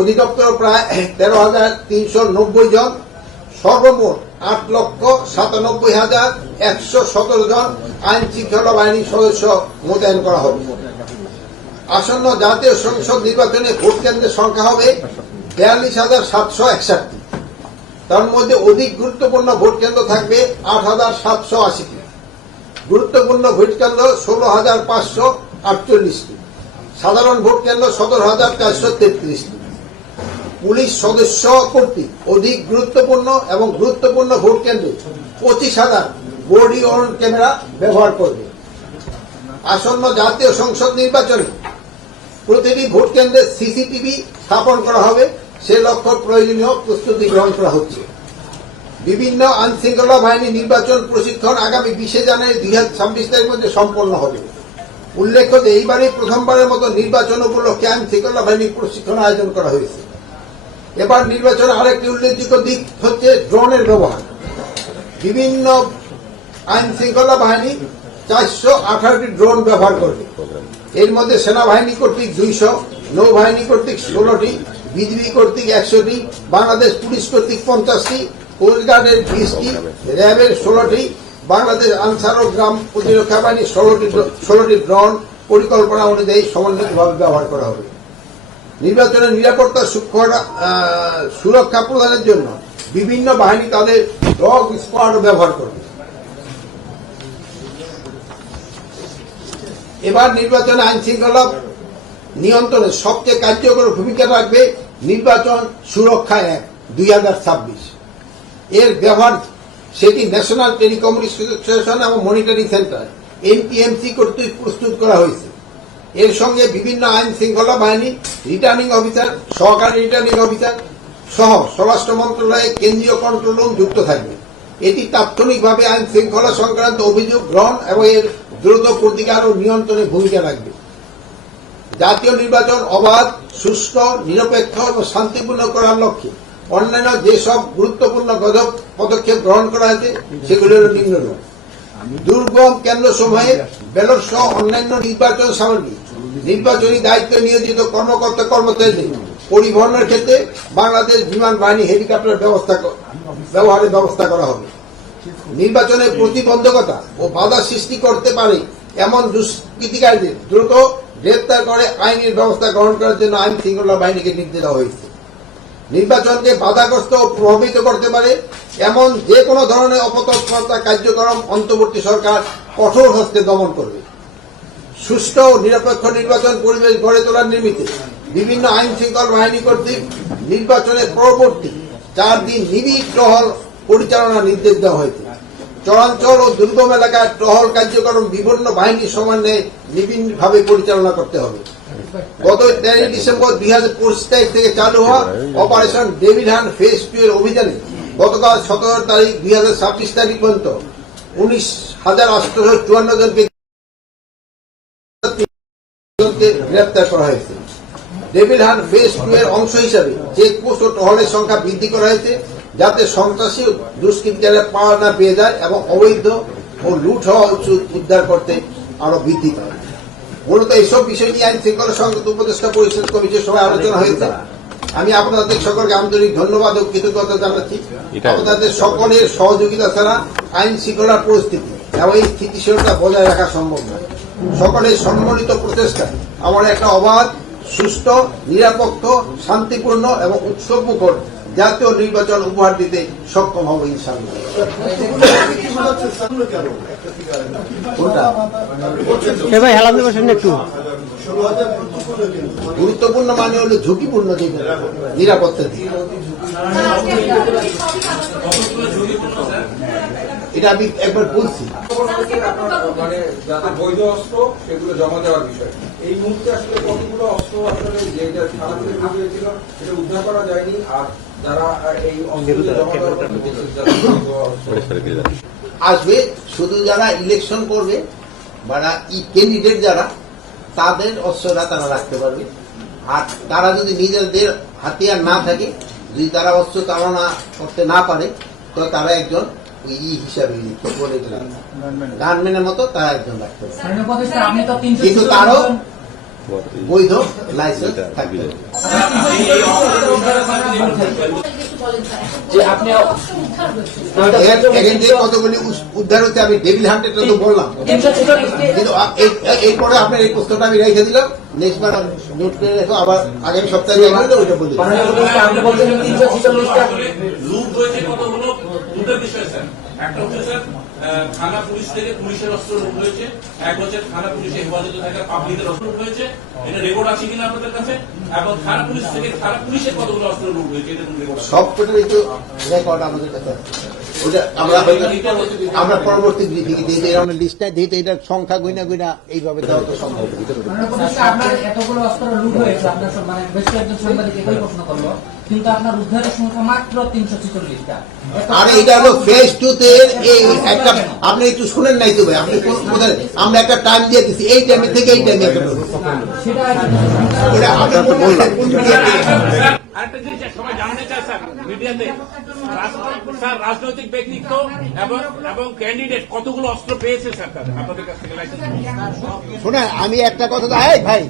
অধিদপ্তর প্রায় 13,390 জন, সর্বমোট 8,97,117 জন আইন শৃঙ্খলা বাহিনীর সদস্য মোতায়েন করা হবে। আসন্ন জাতীয় সংসদ নির্বাচনে ভোট কেন্দ্রের সংখ্যা হবে 42,761। তার মধ্যে অধিক গুরুত্বপূর্ণ ভোট কেন্দ্র থাকবে 8,780টি, গুরুত্বপূর্ণ ভোট কেন্দ্র 16,548টি, সাধারণ ভোট কেন্দ্র 17,433টি। পুলিশ সদস্য কর্তৃক অধিক গুরুত্বপূর্ণ এবং গুরুত্বপূর্ণ ভোট কেন্দ্রে 25,000 বডি ওয়ার্ন ক্যামেরা ব্যবহার করবে। আসন্ন জাতীয় সংসদ নির্বাচনে প্রতিটি ভোট কেন্দ্রে সিসিটিভি স্থাপন করা হবে, সে লক্ষ্য প্রয়োজনীয় প্রস্তুতি গ্রহণ করা হচ্ছে। বিভিন্ন আইন শৃঙ্খলা বাহিনী নির্বাচন প্রশিক্ষণ আগামী 20 জানুয়ারি 2026 তারিখের মধ্যে সম্পন্ন হবে। উল্লেখ্য যে এইবারই প্রথমবারের মতো নির্বাচন উপলক্ষে আইন শৃঙ্খলা বাহিনীর প্রশিক্ষণ আয়োজন করা হয়েছে। এবার নির্বাচনে আরেকটি উল্লেখযোগ্য দিক হচ্ছে ড্রোনের ব্যবহার। বিভিন্ন আইন শৃঙ্খলা বাহিনী 418টি ড্রোন ব্যবহার করবে। এর মধ্যে সেনাবাহিনী কর্তৃক 200, নৌবাহিনী কর্তৃক 16টি, বিজিবি কর্তৃক 100টি, বাংলাদেশ পুলিশ কর্তৃক 50টি, কোস্টগার্ডের 20টি, র্যাবের 16টি, বাংলাদেশ আনসার ও গ্রাম প্রতিরক্ষা বাহিনীর 16টি ড্রোন পরিকল্পনা অনুযায়ী সমন্বিতভাবে ব্যবহার করা হবে। নির্বাচনের নিরাপত্তা সুরক্ষা প্রদানের জন্য বিভিন্ন বাহিনী তাদের ডগ স্কোয়াড ব্যবহার করবে। এবার নির্বাচনে আইন শৃঙ্খলা নিয়ন্ত্রণে সবচেয়ে কার্যকর ভূমিকা রাখবে নির্বাচন সুরক্ষা অ্যাক্ট 2026। এর ব্যবহার সেটি ন্যাশনাল টেলিকমিউনিকেশন এবং মনিটরিং সেন্টার NTMC কর্তৃক প্রস্তুত করা হয়েছে। এর সঙ্গে বিভিন্ন আইন শৃঙ্খলা বাহিনী, রিটার্নিং অফিসার, সহকারী রিটার্নিং অফিসার সহ স্বরাষ্ট্র মন্ত্রণালয়ের কেন্দ্রীয় কন্ট্রোল রুম যুক্ত থাকবে। এটি তাৎক্ষণিকভাবে আইন শৃঙ্খলা সংক্রান্ত অভিযোগ গ্রহণ এবং এর দ্রুত প্রতিকার ও নিয়ন্ত্রণে ভূমিকা রাখবে। জাতীয় নির্বাচন অবাধ, সুষ্ঠু, নিরপেক্ষ এবং শান্তিপূর্ণ করার লক্ষ্যে অন্যান্য যেসব গুরুত্বপূর্ণ পদক্ষেপ গ্রহণ করা হয়েছে সেগুলি হল নিম্নরূপ: দুর্গম কেন্দ্রসমূহে ব্যালট সহ অন্যান্য নির্বাচন সামগ্রী, নির্বাচনী দায়িত্বে নিয়োজিত কর্মকর্তা কর্মচারীদের পরিবহনের ক্ষেত্রে বাংলাদেশ বিমান বাহিনী হেলিকপ্টার ব্যবহারের ব্যবস্থা করা হবে। নির্বাচনে প্রতিবন্ধকতা ও বাধা সৃষ্টি করতে পারে এমন দুষ্কৃতিকারীদের দ্রুত গ্রেপ্তার করে আইনের ব্যবস্থা গ্রহণ করার জন্য আইন শৃঙ্খলা বাহিনীকে নির্দেশ দেওয়া হয়েছে। নির্বাচনকে বাধাগ্রস্ত ও প্রভাবিত করতে পারে এমন যে কোনো ধরনের অপতৎপরতা কার্যক্রম অন্তর্বর্তী সরকার কঠোর হস্তে দমন করবে। সুষ্ঠু ও নিরপেক্ষ নির্বাচন পরিবেশ গড়ে তোলার নিমিত্তে বিভিন্ন আইন শৃঙ্খলা বাহিনী কর্তৃক নির্বাচনের পরবর্তী 4 দিন নিবিড় টহল পরিচালনার নির্দেশ দেওয়া হয়েছে। চরাঞ্চল ও দুর্গম এলাকায় টহল কার্যক্রম বিভিন্ন বাহিনীর সমন্বয়ে নিবিড়ভাবে পরিচালনা করতে হবে। গত 13 ডিসেম্বর 2025 তারিখ থেকে চালু হওয়া অপারেশন ডেভিড হান্ট ফেজ 2 এর অভিযানে গতকাল 17 তারিখ 2026 তারিখ পর্যন্ত 19,854 জনকে গ্রেপ্তার করা হয়েছে। ডেভিড হান্ট ফেজ 2 এর অংশ হিসাবে চেকপোস্ট ও টহলের সংখ্যা বৃদ্ধি করা হয়েছে, যাতে সন্ত্রাসী ও দুষ্কৃতিকারীরা পাওয়া না পেয়ে যায় এবং অবৈধ ও লুট হওয়া উদ্ধার করতে আরো বৃদ্ধি পায়। মূলত এইসব বিষয় নিয়ে আইন শৃঙ্খলা সংক্রান্ত উপদেষ্টা পরিষদ কমিটির সভায় আলোচনা হয়েছে। আমি আপনাদের সকলকে আন্তরিক ধন্যবাদ ও কৃতজ্ঞতা জানাচ্ছি। আপনাদের সকলের সহযোগিতা ছাড়া আইন শৃঙ্খলার পরিস্থিতি এবং এই স্থিতিশীলতা বজায় রাখা সম্ভব নয়। সকলের সম্মিলিত প্রচেষ্টা আমরা একটা অবাধ, সুষ্ঠু, নিরাপত্ত, শান্তিপূর্ণ এবং উৎসবমুখর জাতীয় নির্বাচন উপহার দিতে সক্ষম হব ইনশাআল্লাহ। গুরুত্বপূর্ণ মানে হল ঝুঁকিপূর্ণ, যেটা নিরাপত্তা দিকে। এটা আমি একবার বলছি। মানে যাদের বৈধ অস্ত্র সেগুলো জমা দেওয়ার বিষয়, এই মুহূর্তে আসলে কতগুলো অস্ত্র আসলে যেটা থানা থেকে হয়েছিল সেটা উদ্ধার করা যায়নি, আর যারা এই আসবে শুধু যারা ইলেকশন করবে বা ক্যান্ডিডেট যারা, তাদের অস্ত্রটা তারা রাখতে পারবে। আর তারা যদি নিজেদের হাতিয়ার না থাকে, যদি তারা অস্ত্র চালনা করতে না পারে, তো তারা একজন হিসাবে গানম্যানের মতো তারা একজন রাখতে পারে, কিন্তু তারও বৈধ লাইসেন্স থাকবে। যে আপনি এখান থেকে কতগুলি উদ্ধার হচ্ছে আমি ডেভিল হান্টেরটা তো বললাম, কিন্তু এরপরে আপনার এই প্রশ্নটা আমি রেখে দিলাম, নেক্সট বার নোট করে রেখো, আবার আগামী সপ্তাহে ওইটা বলি। আপনি বলছেন 346টা লুট হয়েছে কতগুলো দুটো বিষয় স্যার। একটা হচ্ছে স্যার থানা পুলিশ থেকে পুলিশের অস্ত্র লুট হয়েছে, এক হচ্ছে থানা পুলিশের হেফাজতে থাকা পাবলিকের অস্ত্র লুট হয়েছে, এটা রেকর্ড আছে কিনা আপনাদের কাছে, এবং থানা পুলিশ থেকে থানা পুলিশের কতগুলো অস্ত্র লুট হয়েছে এটা রেকর্ড আছে। সব কটার একটু রেকর্ড আমাদের কাছে আছে। ওটা আমরা পরবর্তী ব্রিফিংয়ে দিয়ে দিই, আমরা লিস্টটা দিতে এটার সংখ্যা গুইনা গুইনা এইভাবে দেওয়া তো সম্ভব না। আপনার এতগুলো অস্ত্র লুট হয়েছে, আপনার মানে বেশ কয়েকজন সাংবাদিক একই প্রশ্ন করলো, কিন্তু আপনার উদ্ধারের সংখ্যা মাত্র 346টা। আর এটা হলো ফেজ টু তে একটা, আপনি একটু শুনেন নাই তো ভাই, আপনি কোথায় আমরা একটা টাইম দিয়ে দিচ্ছি, এই টাইমে থেকে এই টাইমে সেটা এটা আমি তো বললাম। আরেকটা জিনিস সবাই জানতে চায় স্যার মিডিয়াতে, স্যার রাজনৈতিক ব্যক্তিত্ব এবং ক্যান্ডিডেট কতগুলো অস্ত্র পেয়েছে স্যার আপনাদের কাছ থেকে লাইসেন্স? শোনা আমি একটা কথা, ভাই